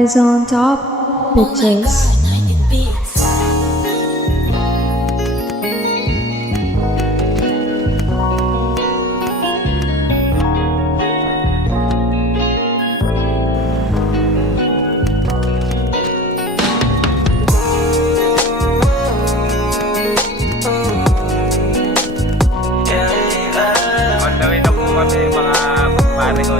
Guys on top, bitches. Magdawin na po kami mga pare ko.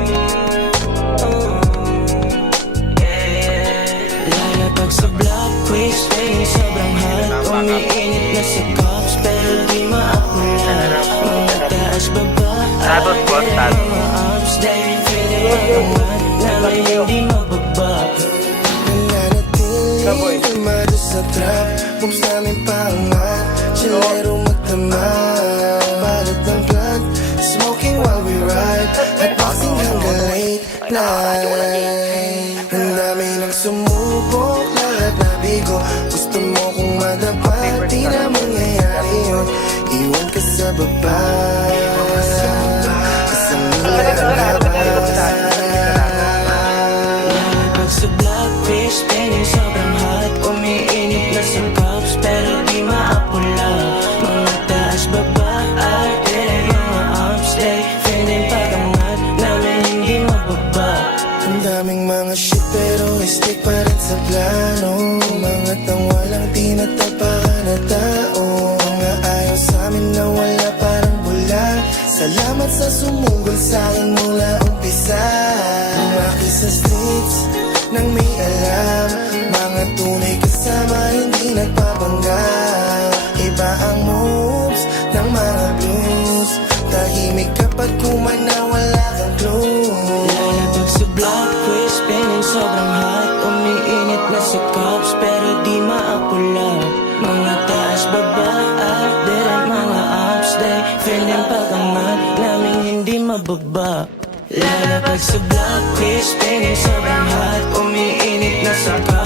Lalapag sa block, quick swing, sobrang hot. Umiinit na sa cups, pero di maapula. Mga taas baba, Tapos po, tapos. mga ups, dahil feeling makangat namin hindi mababa. Nananatili, kumado sa trap, moves namin paangat, chillero magdamag, balot ng blood, smoking while we ride, at boxing hanggang late night. Ang dami nang sumubok, lahat nabigo, gusto mo kong madapa, di na mangyayari yun, iwan ka sa baba, isang milya ang haba. Lalapag sa block, quick spinning, sobrang hot. Umiinit na sa cups, pero di maapula. Mga taas baba, ay direct mga ups, day feeling pagangat namin hindi mababa. Ang daming mga shit pero stick pa rin sa plano. Mga tang walang tinatapakan na tao, mga ayaw sa amin na wala parang bula. Salamat sa sumugol sa akin mula umpisa. Lumaki sa streets nang may alam, mga tunay kasama hindi nagpapanggap. Iba ang moves ng mga blues, tahimik kapag kumana wala kang clue. Lalapag sa block, quick spinning, sobrang hot. Umiinit na sa cups, pero di maapula. Mga taas baba, at direct mga ups, day feeling pagangat namin hindi mababa. Lalapag sa block, quick spinning, sobrang hot. Umiinit na sa cups,